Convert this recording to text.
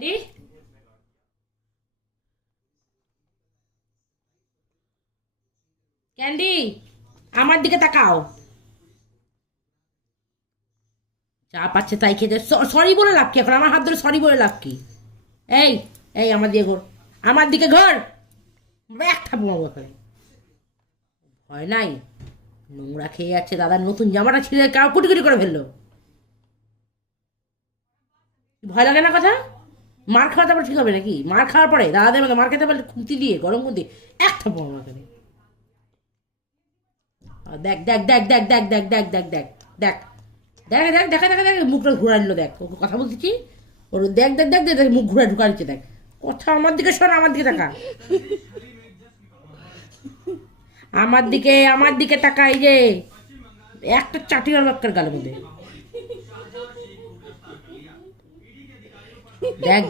Candy, candy, আমার দিকে তাকাও। যা পাচ্ছে তাই খেতে। সরি বলে লাভ কি এখন? আমার হাত ধরে সরি বলে লাভ কি? এই, এই আমার দিকে ঘোর, আমার দিকে ঘোর। এক থাকবো ওখানে। ভয় নাই? নোংরা খেয়ে যাচ্ছে, দাদার নতুন জামাটা ছিঁড়ে কাউ কুটি কুটি করে ফেললো। ভয় লাগে না কথা? মার খাওয়া তারপর ঠিক হবে নাকি? মার খাওয়ার পরে দাদাদের মতো মার খেতে পারলে খুঁতি দিয়ে গরম খুঁতি এক থাকবো আমার ওখানে। দেখ দেখ দেখ দেখ দেখ দেখ দেখ দেখ দেখ দেখ দেখ দেখ দেখা দেখা দেখ মুখটা ঘুরা নিল। দেখ ওকে কথা বলতেছি, ওর দেখ দেখ দেখ দেখ দেখ, মুখ ঘুরা ঢুকা দিচ্ছে। দেখ কথা আমার দিকে শোন, আমার দিকে তাকা। আমার দিকে তাকা। এই যে একটা চাটি আর গালের মধ্যে। দেখ